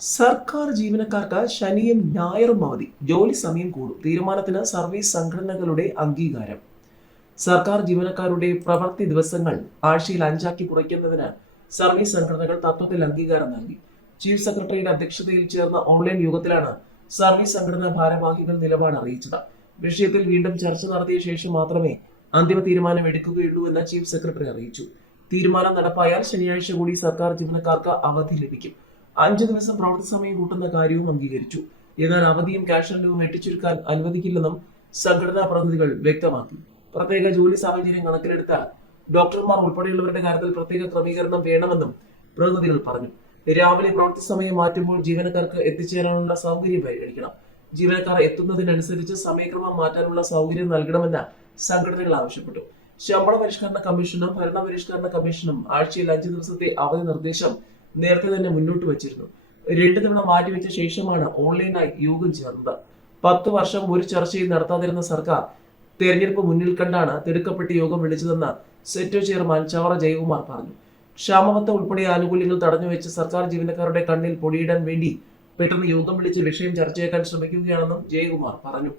സർക്കാർ ജീവനക്കാർക്ക് ശനിയും ഞായറും അവധി, ജോലി സമയം കൂടും. തീരുമാനത്തിന് സർവീസ് സംഘടനകളുടെ അംഗീകാരം. സർക്കാർ ജീവനക്കാരുടെ പ്രവൃത്തി ദിവസങ്ങൾ ആഴ്ചയിൽ 5 കുറയ്ക്കുന്നതിന് സർവീസ് സംഘടനകൾ തത്വത്തിൽ അംഗീകാരം നൽകി. ചീഫ് സെക്രട്ടറിയുടെ അധ്യക്ഷതയിൽ ചേർന്ന ഓൺലൈൻ യോഗത്തിലാണ് സർവീസ് സംഘടനാ ഭാരവാഹികൾ നിലപാട് അറിയിച്ചത്. വിഷയത്തിൽ വീണ്ടും ചർച്ച നടത്തിയ ശേഷം മാത്രമേ അന്തിമ തീരുമാനം എടുക്കുകയുള്ളൂ എന്ന് ചീഫ് സെക്രട്ടറി അറിയിച്ചു. തീരുമാനം നടപ്പായാൽ ശനിയാഴ്ച കൂടി സർക്കാർ ജീവനക്കാർക്ക് അവധി ലഭിക്കും. 5 ദിവസം പ്രവൃത്തി സമയം കൂട്ടുന്ന കാര്യവും അംഗീകരിച്ചു. എന്നാൽ അവധിയും ക്യാഷ് ലീവും വെട്ടിച്ചുരുക്കാൻ അനുവദിക്കില്ലെന്നും സംഘടനാ പ്രതിനിധികൾ വ്യക്തമാക്കി. പ്രത്യേക ജോലി സാഹചര്യം കണക്കിലെടുത്ത ഡോക്ടർമാർ ഉൾപ്പെടെയുള്ളവരുടെ കാര്യത്തിൽ പ്രത്യേക ക്രമീകരണം വേണമെന്നും പ്രതിനിധികൾ പറഞ്ഞു. രാവിലെ പ്രവൃത്തി സമയം മാറ്റുമ്പോൾ ജീവനക്കാർക്ക് എത്തിച്ചേരാനുള്ള സൗകര്യം പരിഗണിക്കണം. ജീവനക്കാർ എത്തുന്നതിനനുസരിച്ച് സമയക്രമം മാറ്റാനുള്ള സൗകര്യം നൽകണമെന്ന് സംഘടനകൾ ആവശ്യപ്പെട്ടു. ശമ്പള പരിഷ്കരണ കമ്മീഷനും ഭരണ പരിഷ്കരണ കമ്മീഷനും ആഴ്ചയിൽ 5 ദിവസത്തെ അവധി നിർദ്ദേശം നേരത്തെ തന്നെ മുന്നോട്ട് വച്ചിരുന്നു. 2 തവണ മാറ്റിവെച്ച ശേഷമാണ് ഓൺലൈനായി യോഗം ചേർന്നത്. 10 വർഷം ഒരു ചർച്ചയും നടത്താതിരുന്ന സർക്കാർ തെരഞ്ഞെടുപ്പ് മുന്നിൽ കണ്ടാണ് തിടുക്കപ്പെട്ട് യോഗം വിളിച്ചതെന്ന് സെറ്റോ ചെയർമാൻ ചവറ ജയകുമാർ പറഞ്ഞു. ക്ഷാമബത്ത ഉൾപ്പെടെ ആനുകൂല്യങ്ങൾ തടഞ്ഞുവെച്ച് സർക്കാർ ജീവനക്കാരുടെ കണ്ണിൽ പൊടിയിടാൻ വേണ്ടി പെട്ടെന്ന് യോഗം വിളിച്ച് വിഷയം ചർച്ചയാക്കാൻ ശ്രമിക്കുകയാണെന്നും ജയകുമാർ പറഞ്ഞു.